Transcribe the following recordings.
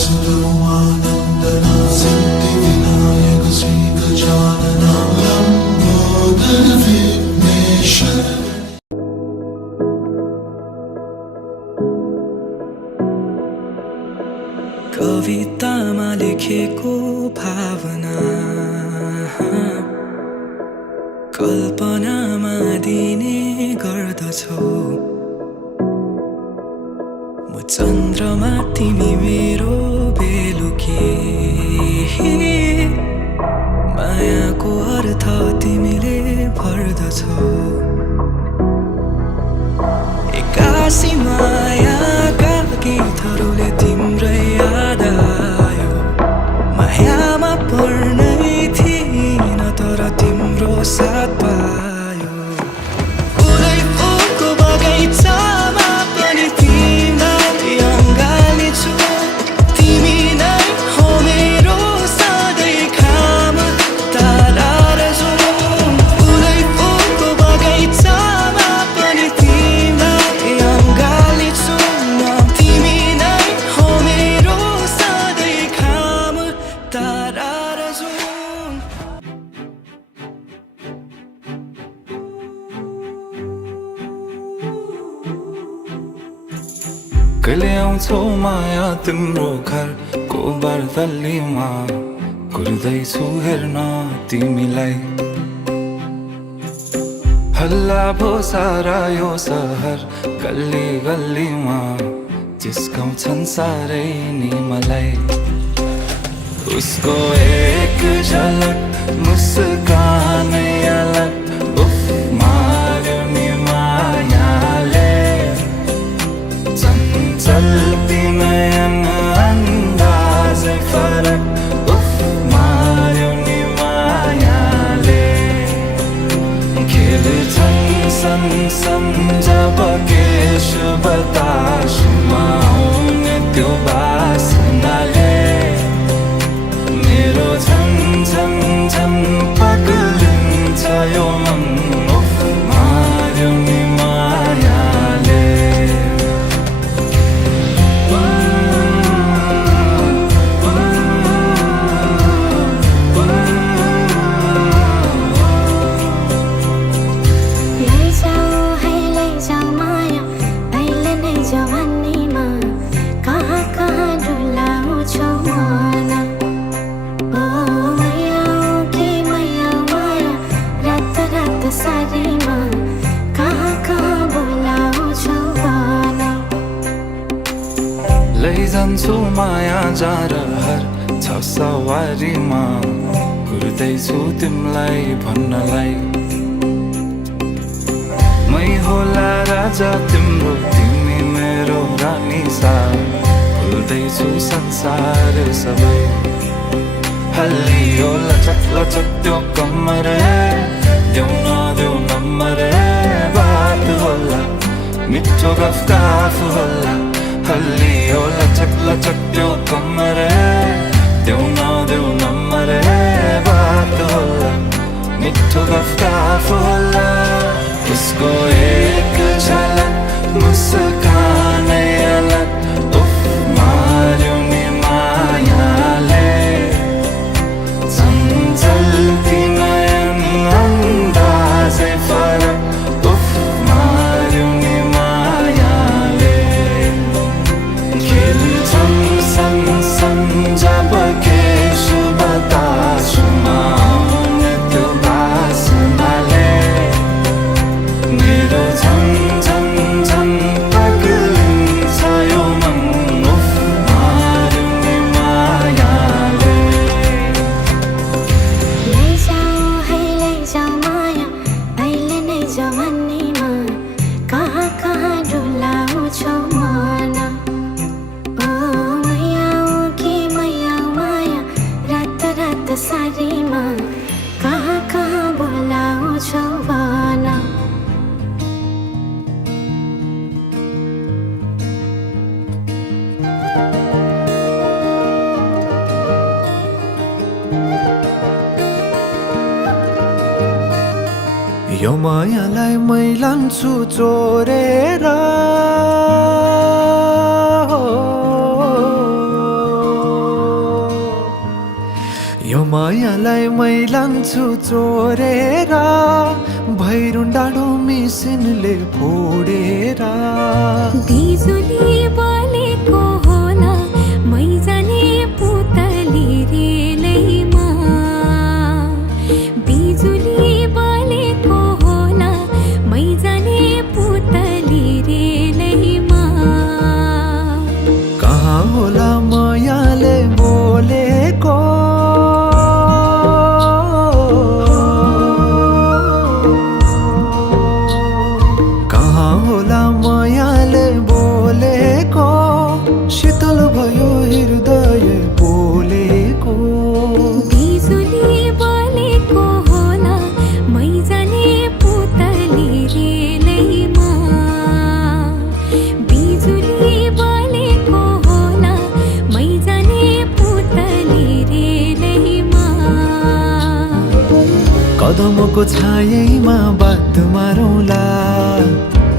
सुरमानन्दना सिद्धिविनायक श्री गजानना लम्बोदर विघ्नेश्वर। कवितामा लेखेको भावना कल्पनामा दिने गर्दछौ। म चन्द्रमा तिमी मेरो बेलुकी, मायाको अर्थ तिमीले भर्दछौ। एक्कासी मायाका गीतहरूले तिम्रै याद आयो। मायामा पर्नै थिइन तर तिम्रो साथ पायो। फुलै फुलको बगैँचामा पनि तिमीलाई अँगाल्नेछु। तिमी नै हो मेरो सधैँ खाम तारा र जुन। फुलै फुलको बगैँचामा पनि तिमीलाई अँगाल्नेछु म। तिमी नै हो मेरो सधैँ खाम तारा र जुन। कहिले आउँछौ माया तिम्रो घरको बर्दलीमा, कुर्दैछु हेर्न तिमीलाई। हल्ला भो सारा यो सहर गल्ली गल्लीमा, जिस्काउँछन् साह्रै नि मलाई। उसको एक झलक मुस्कानै अलग, उफ मार्यो नि मायाले। चल्ती नयन अन्दाजै फरक, उफ मार्यो नि मायाले। खेल्छन् सन जब केश बतासमा आउने त्यो बासनाले। मेरो झन पग्लिन्छ यो मन, उफ मार्यो नि मायाले। लैजान्छु माया जारहर छ सवारीमा, कुर्दैछु तिमीलाई भन्नलाई। मै होला राजा तिम्रो, तिमी मेरो रानी सा। भुल्दैछु संसार सबै। हल्लियो लचक लचक त्यो कम्मर, देऊ नदेऊ नम्बर। बात होला मिठो गफ होला। हल्लियो लचक लचक त्यो कम्मर, देऊ नदेऊ नम्बर। बात होला मिठो गफ होला। उसको एक झलक मुस्कानै अलग, उफ मार्यो नि मायाले। चल्ती नयन अन्दाजै फरक, उफ मार्यो नि मायाले। खेल्छन् सन जब केश बतासमा आउने त्यो बासनाले। मेरो झन पग्लिन्छ यो मन, उफ मार्यो नि मायाले। लैजाऊ माया अहिले नै जवानीमा, कहाँ कहाँ डुलाउँछौ मन। रात सारीमा, कहाँ कहाँ बोलाउँछौ भन। यो मायालाई मै लान्छु चोरेर, मायालाई मै लान्छु चोरेर भैरुन डाँडो मिसिनले फोडेर बिजुली बलेको होला मै जाने पुतली रेलैमा बिजुली बलेको होला मै जाने पुतली रेलैमा कहाँ होला मायाले बोलेको कहाँ होला मायाले बोलेको शीतल भयो हृदय बोलेको बिजुली बलेको होला मै जाने पुतली रेलैमा बिजुली बलेको होला मै जाने पुतली रेलैमा कदमको छायैमा बात मारौँला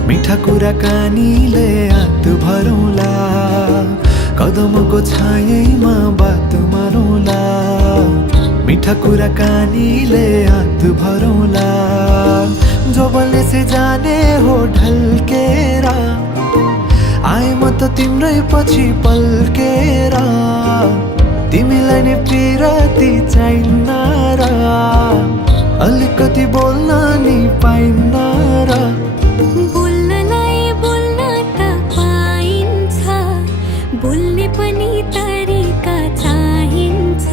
मिठा कुराकानीले हात भरौँला कदमको छायैमा बात मारौँला मिठा कुराकानीले हात भरौँला जो बोल्ने से जाने हो ढल्केर आए म त तिम्रै पछि पल्केर तिमीलाई नै पिरती चाहिन्न र अलिकति बोल्न नि पाइन्न र बोल्नलाई बोल्न त पाइन्छ बोल्ने पनि तरिका चाहिन्छ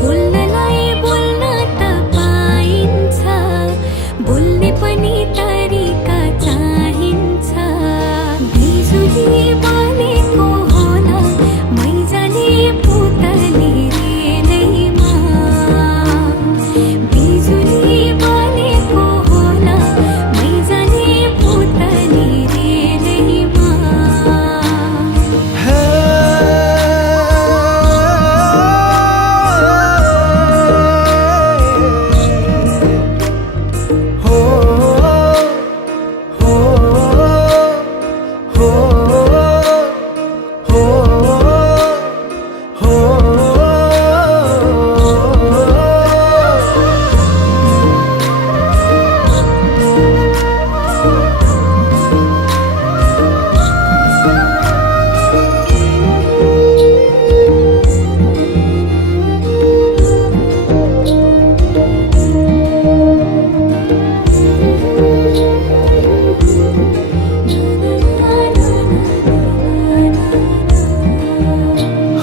बोल्नलाई बोल्न त पाइन्छ बोल्ने पनि तरिका चाहिन्छ बिजुली बलेको होला मै जाने पुतली रेलैमा बिजुली बलेको होला मै जाने पुतली रेलैमा हे हो हो हो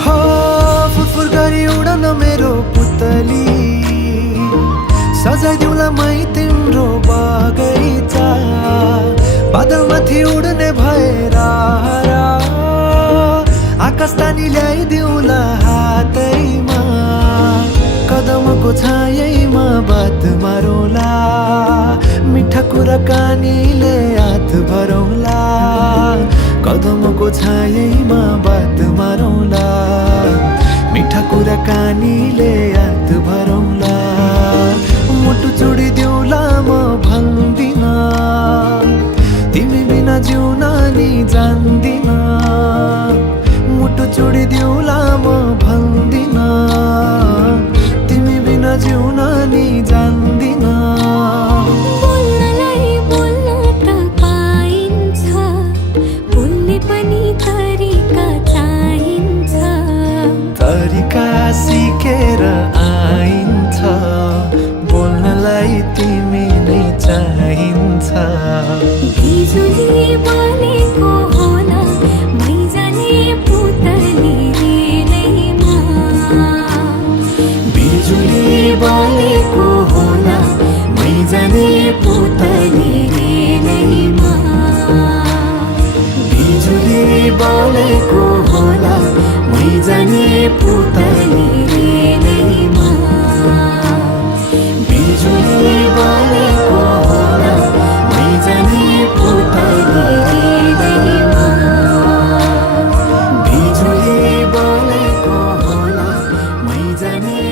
हो फुरफुर गरी उडन मेरो पुतली सजाइदिउँला मै तिम्रो बगैँचा बादलमाथि उड्ने भएर आकाश तानी ल्याइदिउँला हातैमा कदमको छायैमा बात मारौँला मिठा कुराकानीले हात भरौँला कदमको छायैमा बात मारौँला मिठा कुराकानीले हात भरौँला मुटु छोडिदेऊला म भन्दिन तिमी बिना जिउन नि जान्दिन मुटु छोडिदेऊला म भन्दिन तिमी बिना जिउन नि जान्दिन बोल्नलाई बोल्न त पाइन्छ बोल्ने पनि तरिका चाहिन्छ तरिका सिकेर आइन्छ बोल्नलाई तिमी नै चाहिन्छ बिजुली बलेको होला मै जाने पुतली रेलैमा बिजुली बलेको होला मै जाने पुतली रेलैमा बिजुली बलेको होला मै जाने पुतली रेलैमा बिजुली बलेको होला मै जाने पुतली रेलैमा बिजुली बलेको होला मै जाने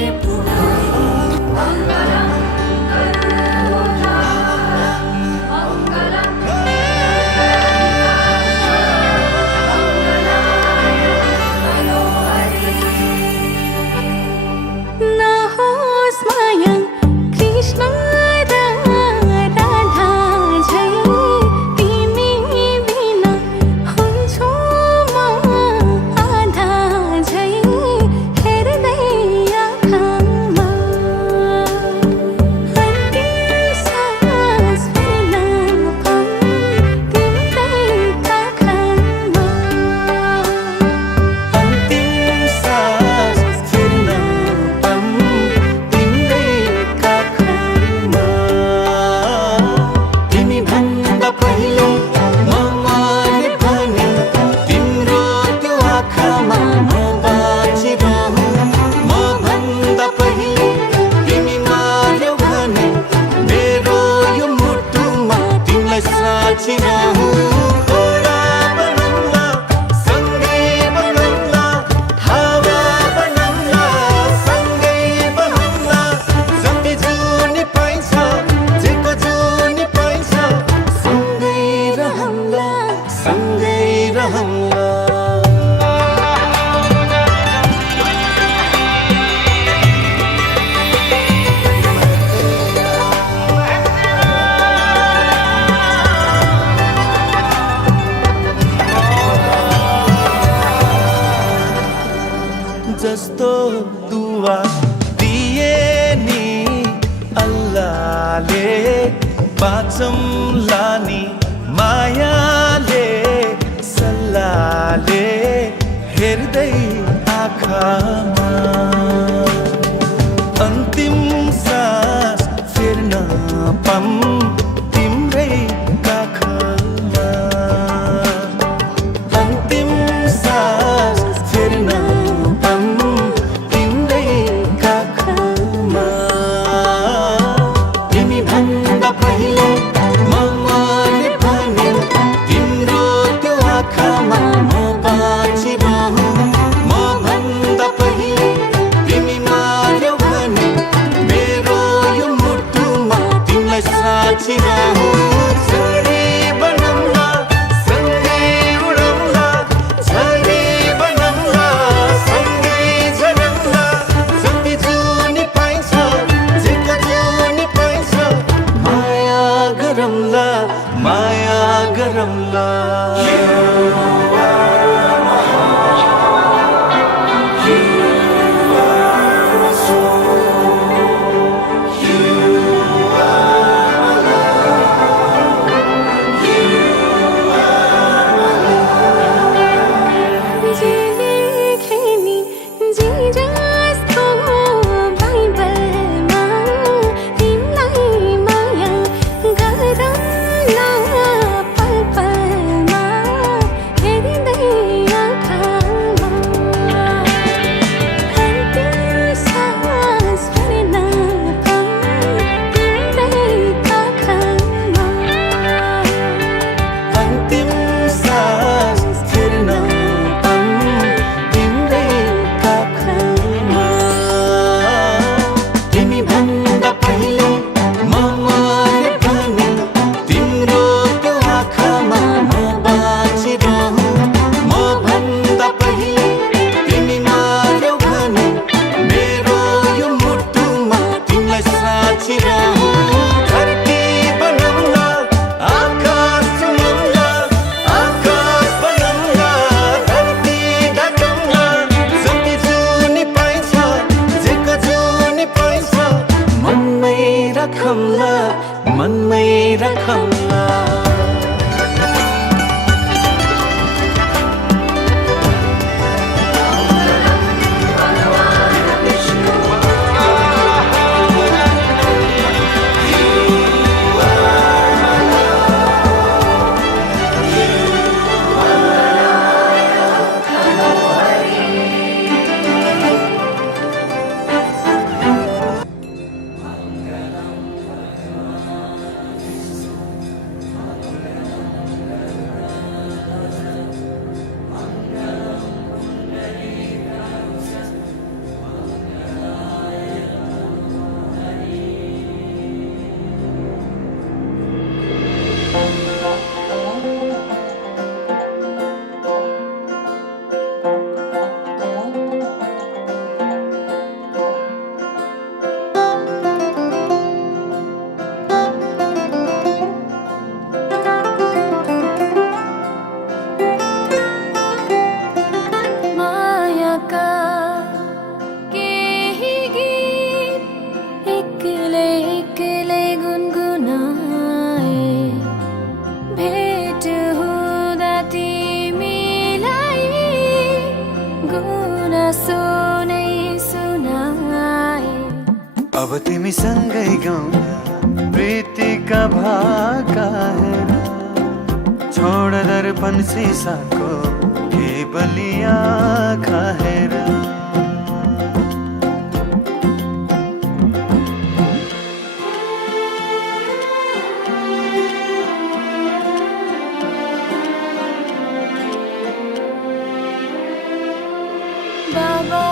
जस्तो दुआ दिए नि अल्लाहले बाँचौँला नि मायाले सल्लाहले हेर्दै आँखामा अन्तिम सास फेर्न पाऊँ तिम्रै काखमा अन्तिम सास फेर्न पाऊँ तिम्रै काखमा तिमी भन्दा पहिले म मरे भने तिम्रो त्यो आँखामा म बाँचिरहँ म भन्दा पहिले तिमी मार्यौ भने मेरो यो मुटुमा तिमीलाई साँचिरहँ सँगै बनौँला सँगै उडौँला झरी बनाउँला सँगै झरौँला जति जुनी पाइन्छ जेका जुनी पाइन्छ माया गरौँला माया गरौँला जे लेखे नि जे जस्तो बाइबलमा तिमीलाई माया गरौँला पल पलमा हेर्दै आँखामा अन्तिम सास फेर्न पाऊँ तिम्रै काखमा अन्तिम सास फेर्न पाऊँ तिम्रै काखमा तिमी भन्दा पहिले म मरे भने तिम्रो त्यो आँखामा म बाँचिरहँ म भन्दा पहिले तिमी मार्यौ भने मेरो यो मुटुमा तिमीलाई साँचिरहँ धरती बनौँला आकाश चुनौँला आकाश बनौँला धरती ढकौँला जति जुनी पाइन्छ जेका जुनी पाइन्छ मनमै राखौँला मनमै राखौँला मायाका केही गीत एक्लै एक्लै गुनगुनाए भेट हुँदा तिमीलाई गुनासो नै सुनाए अब तिमीसँगै गाउँला प्रीतिका भाका हेर छोड दर्पण सिसाको केवलिया खाएर बाबा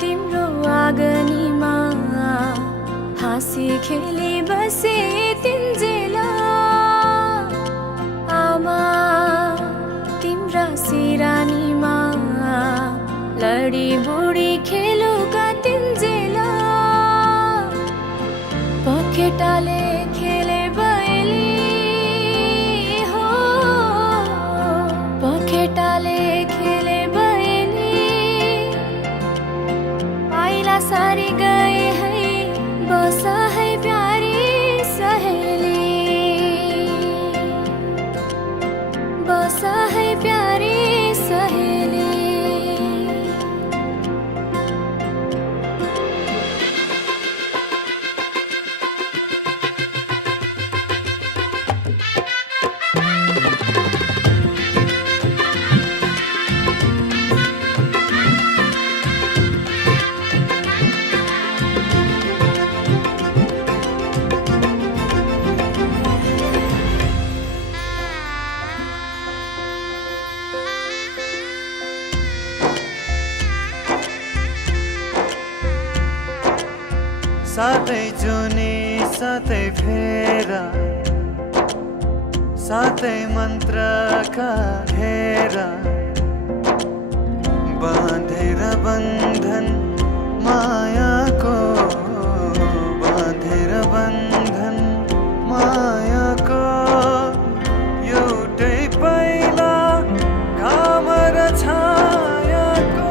तिम्रो आँगनीमा हाँसी खेली बसे तिन्जेला आमा तिम्रा सिरानीमा लडी बुढी खेलुका तिन्जेला पखेटाले खेले बयली हो पखेटाले खेले बयली साथै जुनी साथै फेरा साथै मन्त्रका घेरा बाँधेर बन्धन मायाको बाँधेर बन्धन मायाको एउटै पहिला घाम र छायाको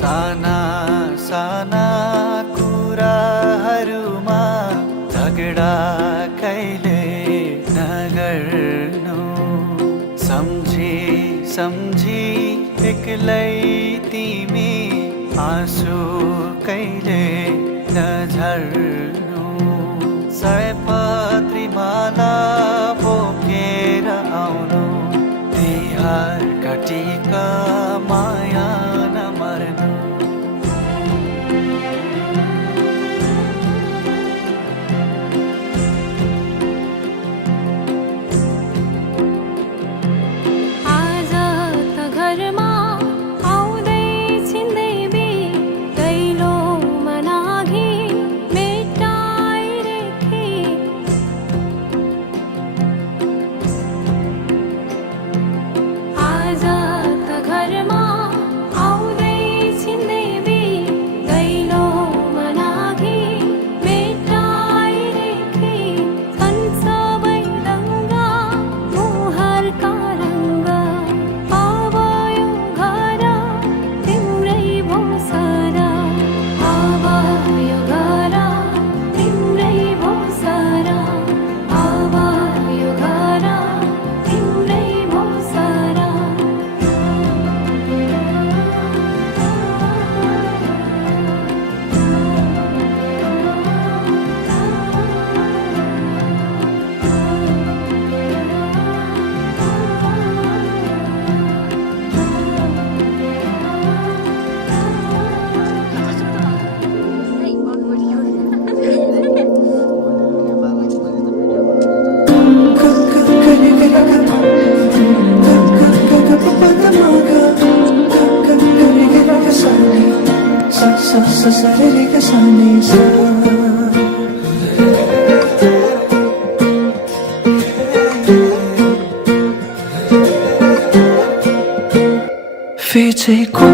साना साना कुराहरूमा झगडा कहिले नगर्नु सम्झी सम्झी एक्लै तिमी आँसु कहिले नझर्नु सयपत्री माला बोकेर आउनु तिहार काटिका माया नमर्नु आज त घरमा आउँदै छिन्दै दैलो मनाघि मेटाइरेखी आज त घरमा आउँदै छिन्दै दैलो मनाघि मेटाइरेखी छन् सबै दङ्गा मुहारका रङ्ग अब यो घर तिम्रै भोसरा अब यो घर तिम्रै भोसरा अब यो घर तिम्रै भोसरा फिचेको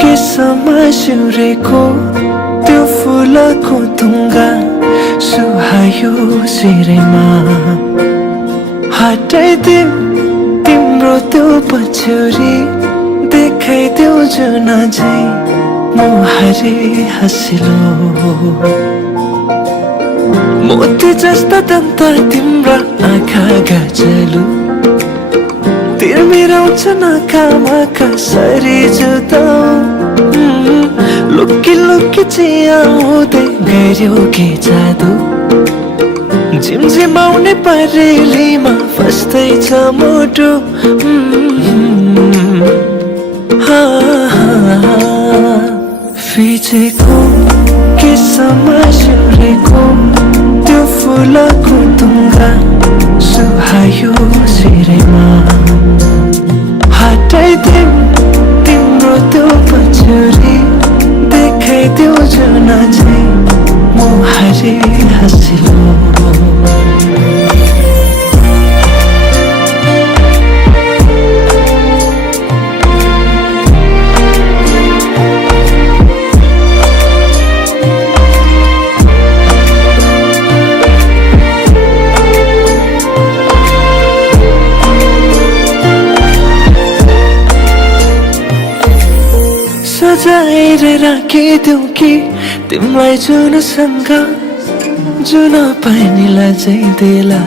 केसमा सिउरेको त्यो फुलको तुङ्गा सुहायो शिरमा हटाइदेऊ तिम्रो त्यो पछ्यौरी देखाइदेऊ जुन झै मुहारी हँसिलो मोती जस्ता दन्त तिम्रा आँखा गाजलु तिर्मिराउँछ नाकामा कसरी जुदाउ लुकी लुकी चियाउँदै गऱ्यो के जादु झिमझिमाउने परेलीमा फस्दैछ मुटु फिचेको केसमा सिउरेको त्यो फुलको तुङ्गा सुहायो शिरमा हटाइदेऊ तिम्रो त्यो पछ्यौरी देखाइदेऊ जुन झै मुहारी हँसिलो सजाएर राखिदेऊ कि तिमीलाई जुनसँग जुन पानीलाई चाहिँ देला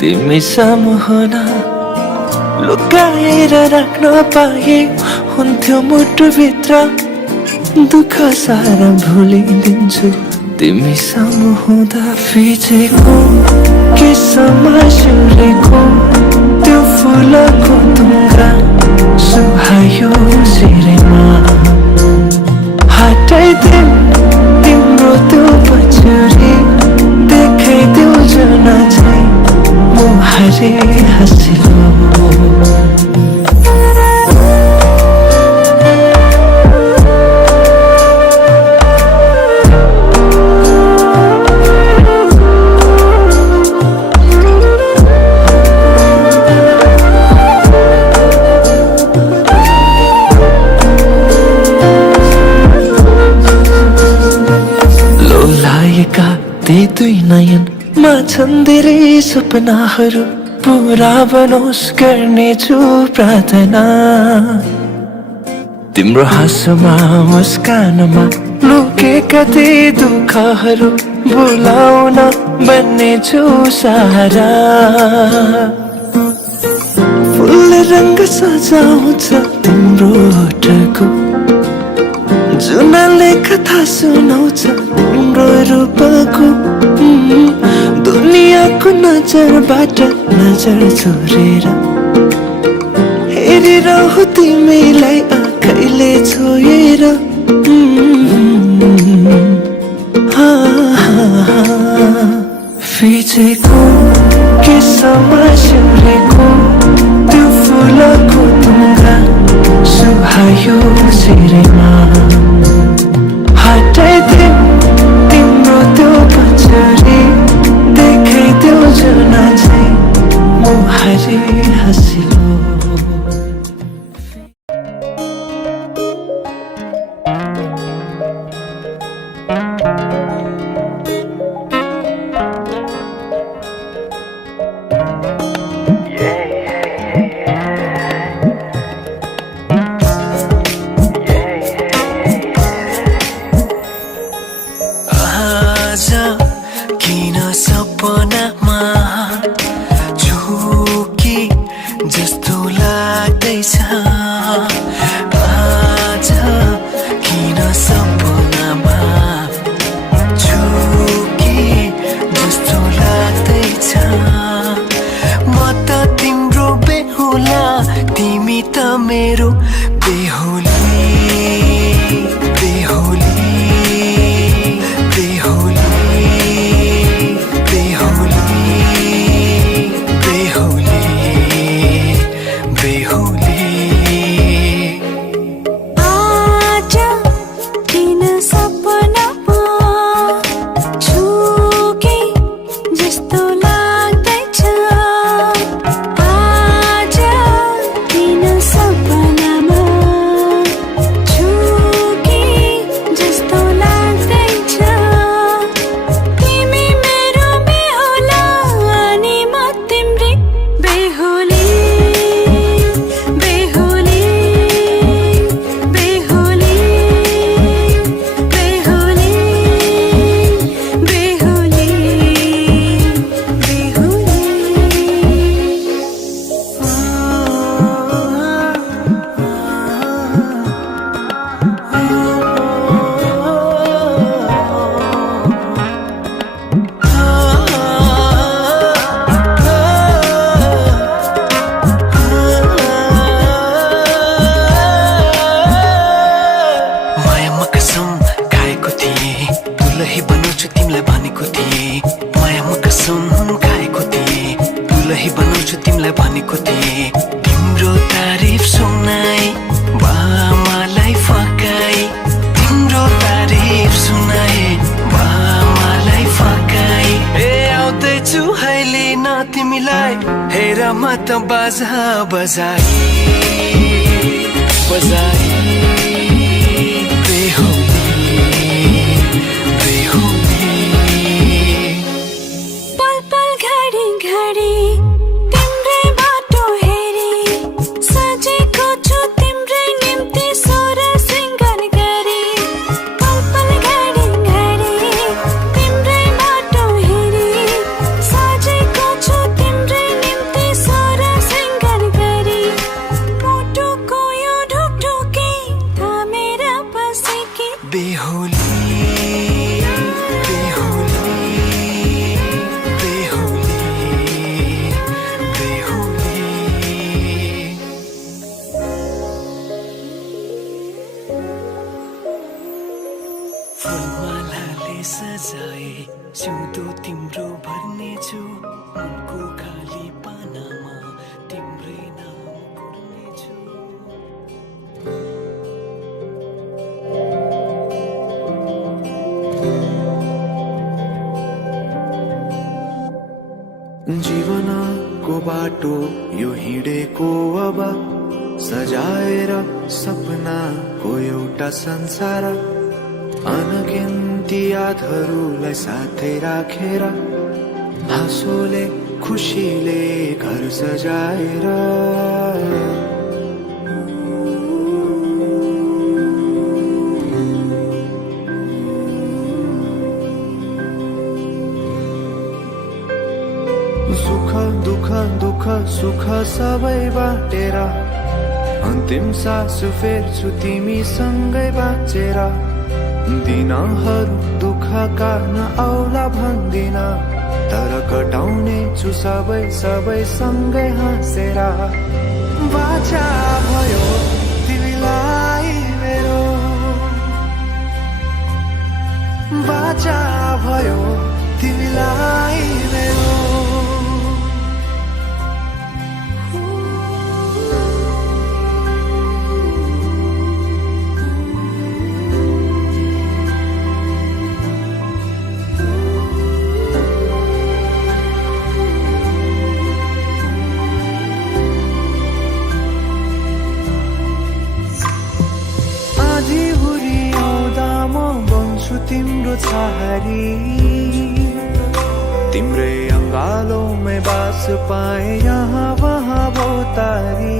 तिमी सामु हुन लुकाएर राख्न पाए हुन्थ्यो मुटुभित्र दुःख सारा भुलिदिन्छु तिमी सामु हुँदा फिचेको केसमा सिउरेको त्यो फुलको तुङ्गा सुहायो सिरेमा हटाइदेऊ तिम्रो त्यो पछाडि देखाइदेऊ जना चाहिँ मुहारी हाँसिलो ती दुई नयनमा छन् धेरै सपनाहरू पुरा बनोस् गर्नेछु प्रार्थना तिम्रो हाँसोमा मुस्कानमा लुकेका ती दुःखहरू भुलाउन बन्नेछु सहारा फुल रङ्ग सजाउँछ तिम्रो ओठको जुनले कथा सुनाउँछ तिम्रो रूपको दुनियाँको नजरबाट नजर छोडेर हेरिरहु तिमीलाई आँखैले छोएर फिचेको के समासेको त्यो फुलको तुङ्गा सुहायो सिरेमा हटाइदेऊ तिम्रो त्यो पछाडि देखाइदेऊ जना चाहिँ मुहारी हाँसिलो किन सपनामा झुकी जस्तो लाग्दैछ आज किन सपनामा झुकी जस्तो लाग्दैछ म त तिम्रो बेहुला तिमी त मेरो बेहुली बेहुली तिम्रो तारिफ सुनाई बामालाई फकाई तिम्रो तारिफ सुनाई बामालाई फकाई आउँदैछु अहिले न तिमीलाई हेर म त बाजा बजाई बजाई बसाए सिउँदो तिम्रो भर्नेछु उनको खाली पानामा तिम्रै नाम कोर्नेछु जीवनको बाटो यो हिँडेको अब सजाएर सपनाको एउटा संसार अनगिन्ती यादहरूलाई साथै राखेर हाँसोले खुसीले घर सजाएर सुख दुःख दुःख सुख सबै बाटेर अन्तिम सास फेर्छु तिमीसँगै बाँचेर दिनहरू दुःखका नआउला भन्दिन तर कटाउने छु सबै सबै सँगै हाँसेर बाचा भयो तिमीलाई मेरो बाचा भयो तिमीलाई मेरो तिम्रो छहारी तिम्रै अङ्गालोमै बास पाए यहाँ वहाँ बहुतारी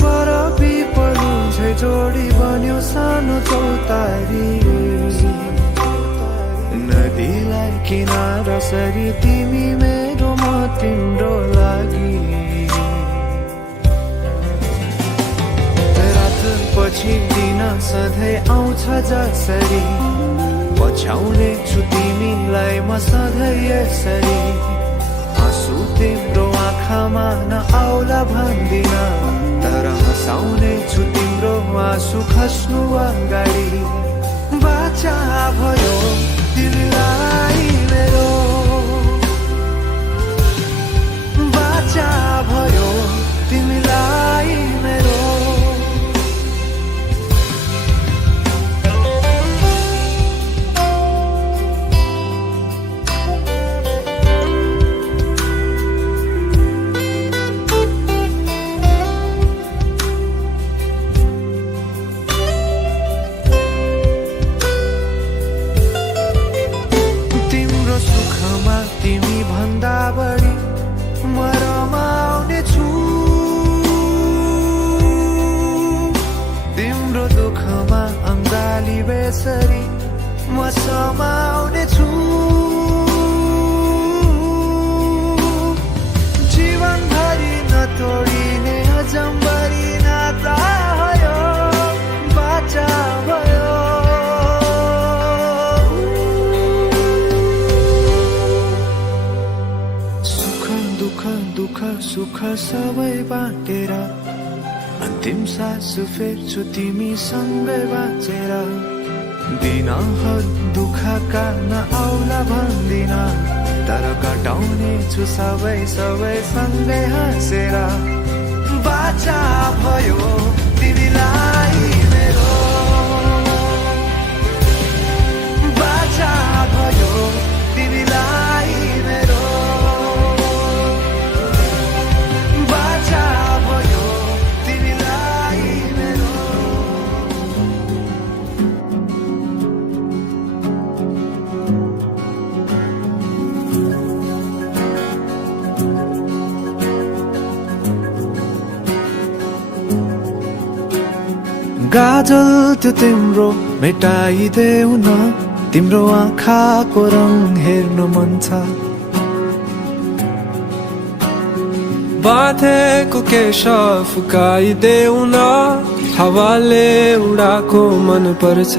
बरफी पलु झै जोडी बन्यो सानो चौतारी नदीलाई किनारा सरी तिमी मेरो म तिम्रो लागि पछि दिन सधैँ आउँछ जसरी पछ्याउने छु तिमीलाई म सधैँ यसरी आँसु तिम्रो आँखामा नआउला भन्दिन तर हँसाउने छु तिम्रो आँसु खस्नु अगाडि बाचा भयो तिमीलाई मेरो बाचा भयो तिमीलाई मेरो म समाउने छु जीवनभरि नतोडिने अजम्बरी नाता भयो बाचा भयो सुख दुःख दुःख सुख सबै बाँटेर अन्तिम सास फेर्छु तिमीसँगै बाँचेर दिनहरू दुःखका नआउला भन्दिन तर कटाउने छु सबै सबै सँगै हाँसेर बाचा भयो तिमीलाई मेरो बाचा भयो तिमीलाई मेरो बाचा भयो तिमीलाई मेरो गाजल त्यो तिम्रो मेटाइदेऊ न तिम्रो आँखाको रङ हेर्नु मन छ बाँधेको केश फुकाइदेऊ न हावाले उडाको मन पर्छ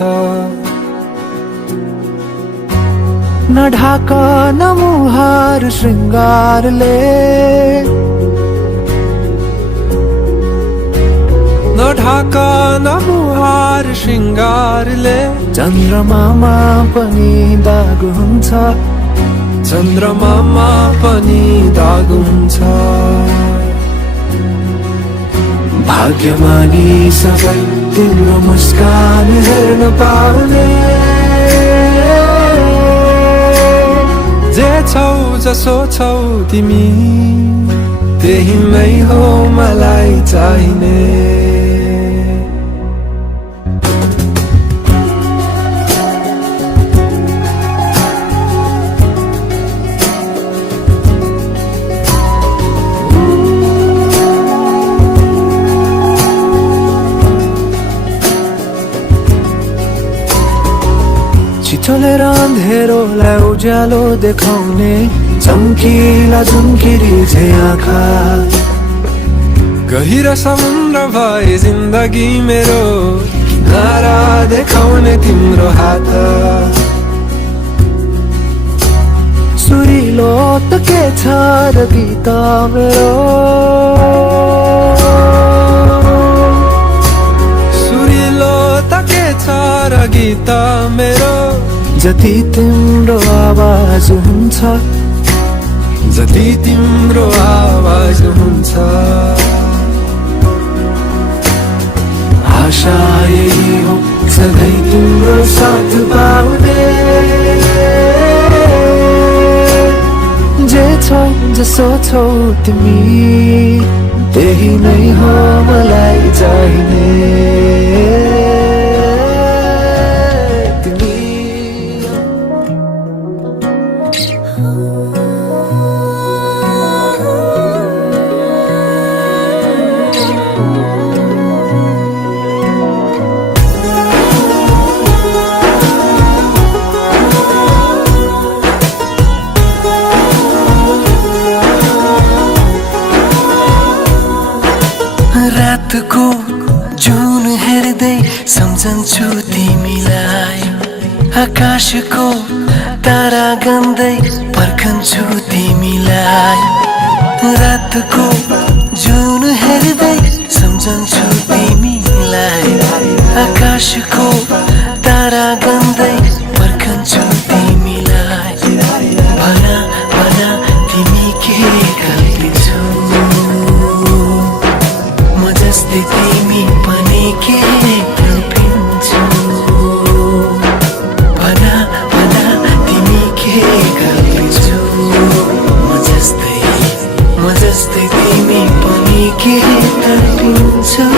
नढाक न मुहार श्रृङ्गारले नढाक न मुहार श्रृङ्गारले चन्द्रमामा पनि दाग हुन्छ चन्द्रमामा पनि दाग हुन्छ भाग्यमानी सबै तिम्रो मुस्कान हेर्न पाउने जे छौ जसो छौ तिमी त्यही नै हो मलाई चाहिने चलेर अँधेरोलाई उज्यालो देखाउने चम्किला झुम्किरी झै आँखा गहिरो समुद्र भए जिन्दगी मेरो किनारा देखाउने तिम्रो हात सुरिलो त के छ र गीत मेरो सुरिलो त के छ र गीत मेरो जति तिम्रो आवाज हुन्छ जति तिम्रो आवाज हुन्छ आशा यही हो सधैँ तिम्रो साथ पाउने जे छौ जसो छौ तिमी त्यही नै हो मलाई चाहिने रातको जुन हेर्दै सम्झन्छु तिमीलाई आकाशको तारा गन्दै पर्खन्छु तिमीलाई रातको जुन हेर्दै सम्झन्छु तिमीलाई आकाशको तारा गन्दै पर्खन्छु तिमीलाई भना भना तिमी के गल्छौ जस्तै तिमी पनि के तडपिन्छौ भना भना तिमी के गर्छौ म जस्तै तिमी पनि के तडपिन्छौ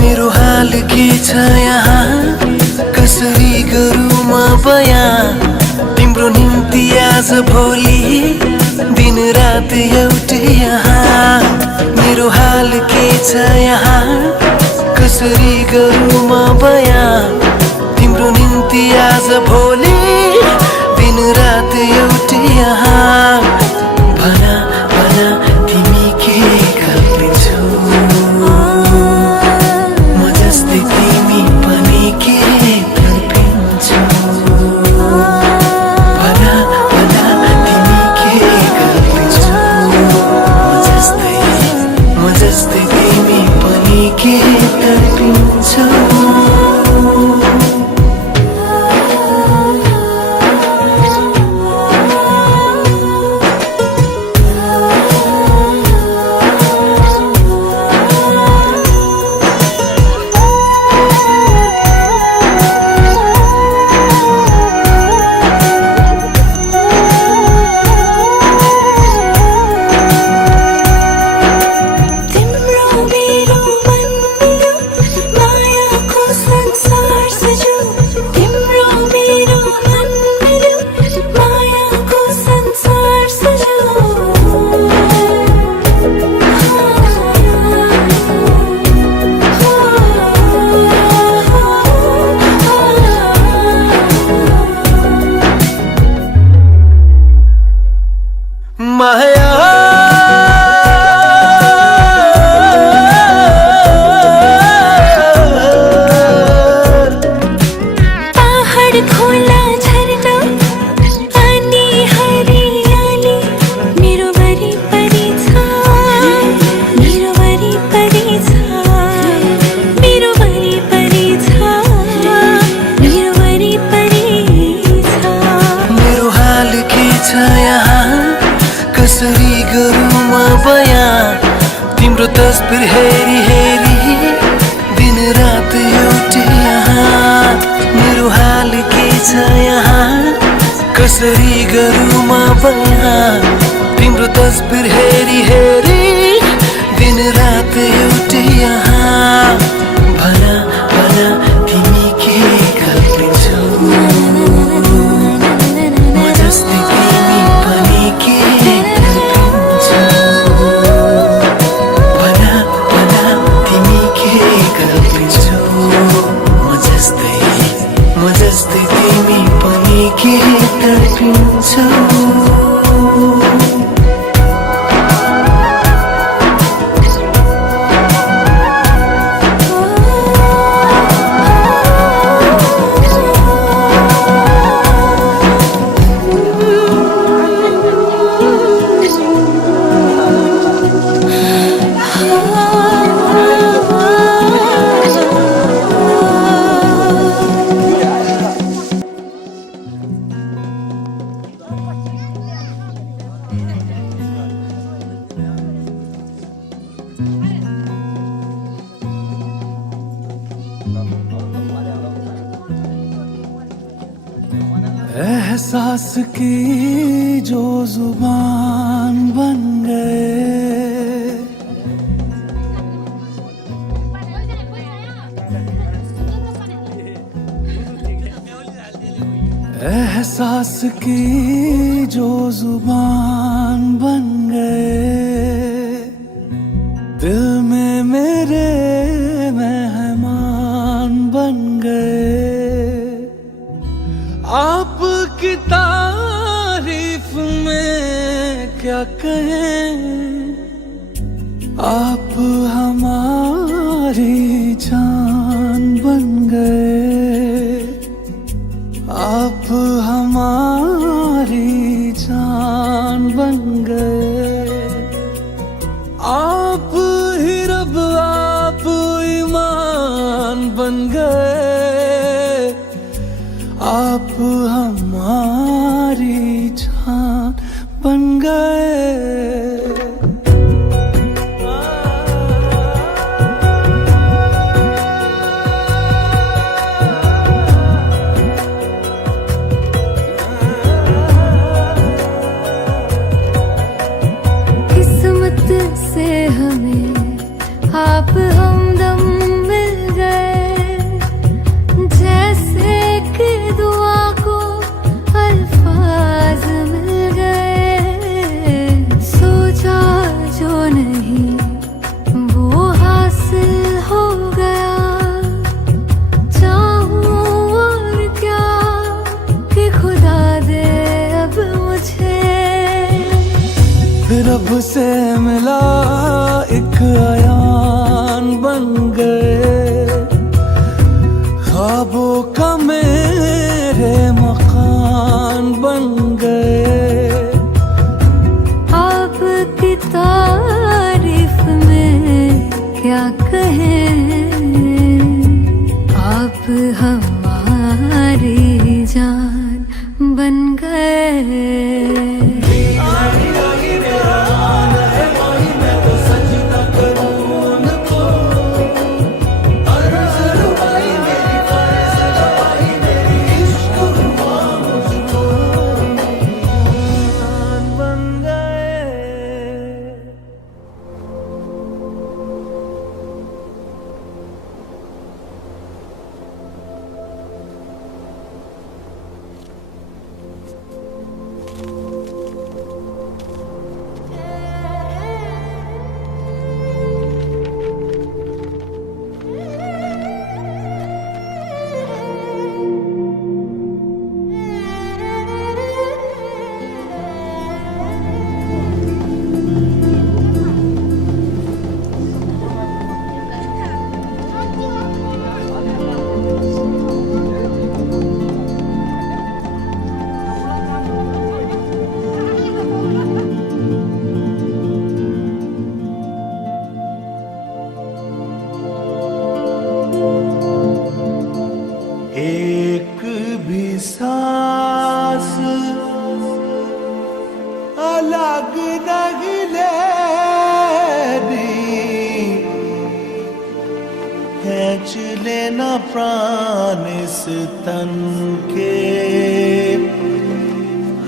मेरो हाल के छ यहाँ कसरी गरौँ म बयान तिम्रो निम्ति आज भोलि दिन रात एउटै यहाँ मेरो हाल के छ यहाँ कसरी गरौँ म बयान तिम्रो निम्ति आज भोलि दिन रात एउटै यहाँ भना भना तिमी के गर्छौ म जस्तै तिमी पनि के तडपिन्छौ भना भना तिमी के गर्छौ म जस्तै तिमी पनि के तडपिन्छौ गरौँ बयाँ तिम्रो तस्बिर हेरी हेरी दिन रात एउटै यहाँ मेरो हाल के छ यहाँ कसरी गरौँ बयाँ तिम्रो तस्बिर हेरी हेरी दिन रात एउटै यहाँ भना भना तिमी के कल्पिन्छौ म जस्तै तिमी पनि के कल्पिन्छौ भना भना तिमी के कल्पिन्छौ म जस्तै तिमी पनि के कल्पिन्छौ एहसास की जो जुबान बन गए एहसास की जो जुबान बन गए दिल में मेरे मेहमान बन गए आपकी तारीफ में क्या कहें आप हमारी जान बन गए आप हमारी जान बन गए आप ही रब आप ईमान बन गए आप हमारी जान बन गए किस्मत से हमें आप हमदम मिल गए जैसे कि दुआ को अल्फाज मिल गए सोचा जो नहीं वो हासिल हो गया चाहूं और क्या कि खुदा दे अब मुझे रब से मिला एक अयान बन गए ख्वाबों का मेरे मकान बन गए आपकी तारीफ में क्या कहें आप हमारी जान बन गए प्राण इस तन के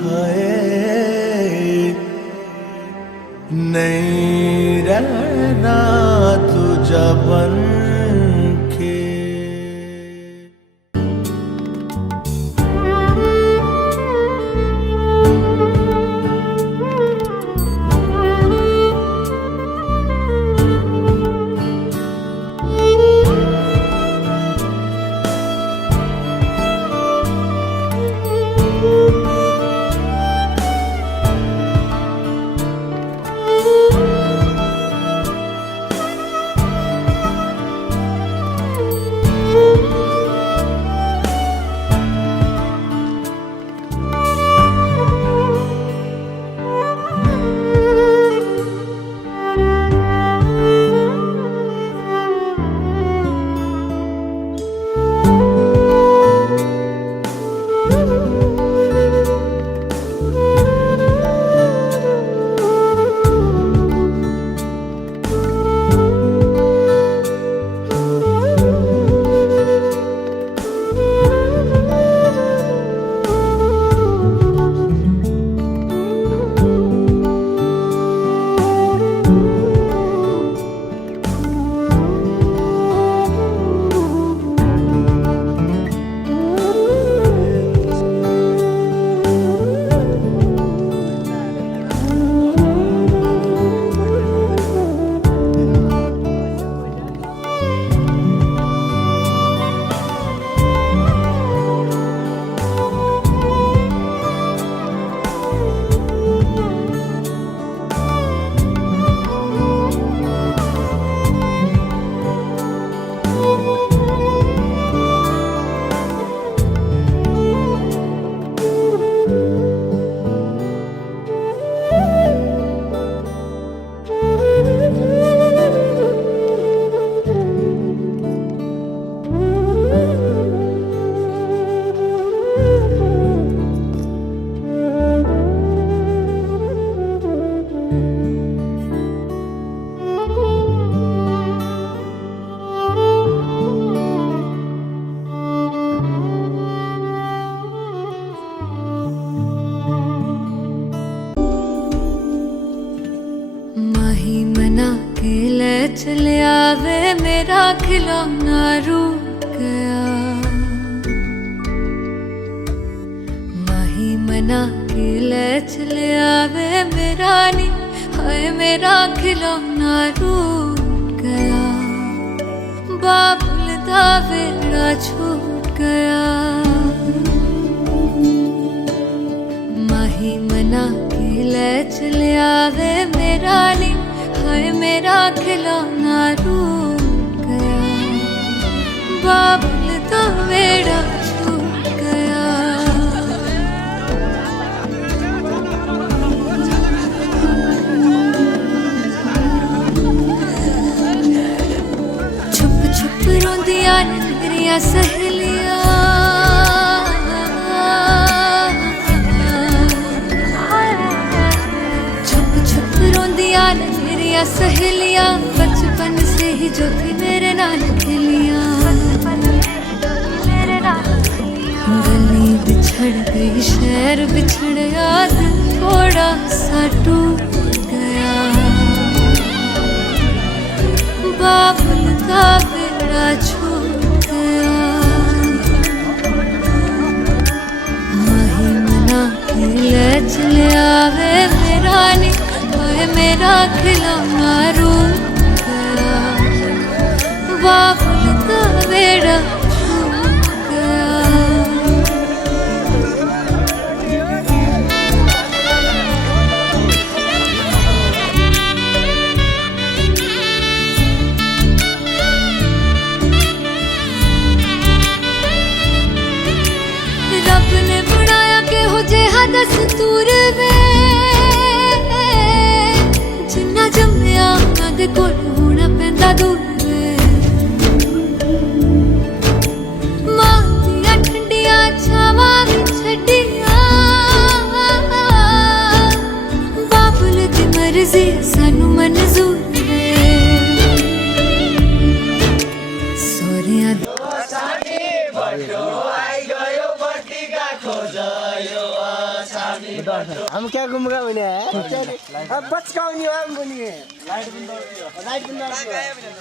हाय नहीं रहना तुझा बन के। चले आवे मेरा खिलौना रूठ गया, माही मना के ले चले आवे मेरा नी, हाय मेरा खिलौना रूठ गया, बाबुल दा वेड़ा छूट गया। माही मना के ले चले आवे मेरा नी, हाय मेरा खिलौना रूठ गया, बाबुल दा वेड़ा छूट गया। छुप छुप रोंदियां ने मेरियां सहेलियां, छुप छुप रोंदियां ने मेरियां सहेलियां, बचपन से ही जो थी मेरे नाल खेलियां। गली बिछड़ गई शहर बिछड़ गया, दिल थोड़ा सा टूट गया, बाबुल का बेड़ा छूट गया। माही मना के ले चले आवे मेरा नी, हाय मेरा खिलौना रूठ गया, बाबुल का बेड़ा छूट गया। रब ने बनाया के हो जेहा दस्तूर वे, जिन्ना जम्मिया उन्हां दे कोल होना पैंदा दूर वे। मां दियां ठंडियां छावां भी छड्डियां, बाबुल दी मर्जी सानू मंजूर वे। सोहरियां हम क्या घूमगा बने अब बचकाउने हम बनिए लाइट बंद हाम्रो